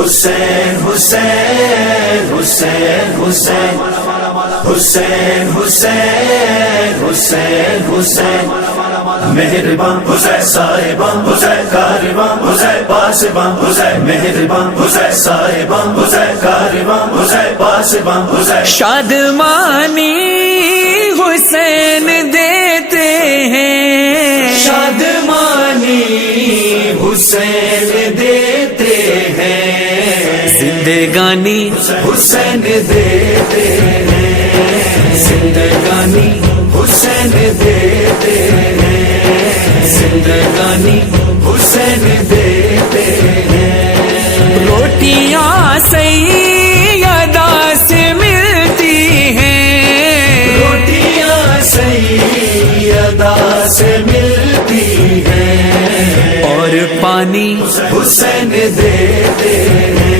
حسین حسین حسین حسین حسین حسین حسین حسین مہربان حسین صاحبان حسین کاروان حسین پاسبان حسین مہربان حسین صاحبان حسین کاروان حسین پاسبان حسین شادمانی حسین دیتے ہیں، شادمانی حسین دیتے ہیں، زندگانی حسین دیتے ہیں، زندگانی حسین دیتے ہیں، زندگانی حسین دیتے ہیں، روٹیاں سیدہ سے ملتی ہیں، روٹیاں سیدہ سے ملتی ہیں، اور پانی حسین دیتے ہیں،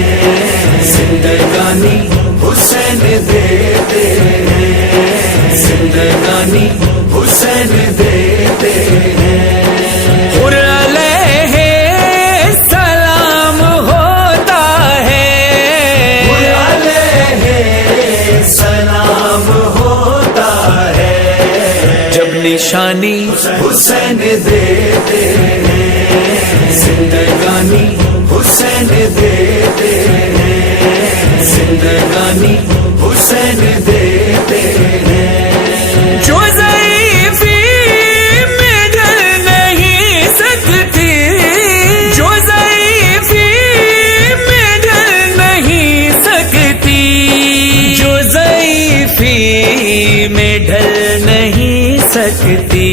زندگانی حسین دیتے ہیں، زندگانی حسین دیتے ہیں، اور علیہ السلام ہوتا ہے، علیہ سلام ہوتا ہے، جب نشانی حسین دیتے ہیں، زندگانی حسین دیتے ہیں، زندگانی حسین دیتے ہیں، جو ضعیفی میں ڈر نہیں سکتی، جو ضعیفی میں ڈر نہیں سکتی، جو ضعیفی میں ڈھل نہیں سکتی،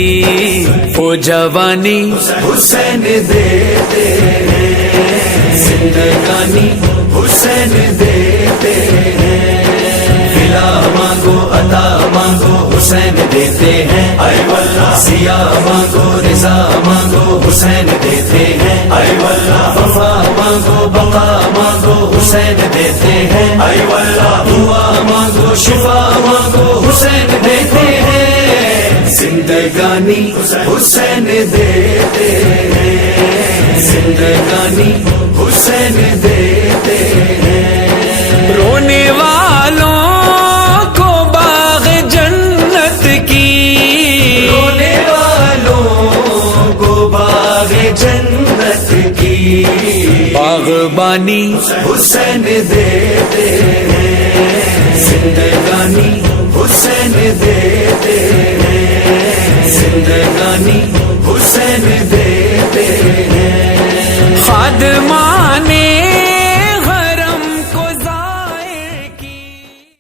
وہ جوانی حسین دیتے ہیں، زندگانی حسین دیتے ہیں، فلا مانگو عطا مانگو حسین دیتے ہیں، اے واللہ سیاہ مانگو رضا مانگو حسین دیتے ہیں، اے واللہ وفا مانگو بقا مانگو حسین دیتے ہیں، اے واللہ دعا مانگو شفا مانگو حسین دیتے ہیں، زندگانی حسین دیتے ہیں، زندگانی حسین دیتے ہیں، رونے والوں کو باغ جنت کی، رونے والوں کو باغ جنت کی باغبانی حسین دیتے ہیں، زندگانی حسین دیتے ہیں، زندگانی حسین دیتے ہیں، خادمانے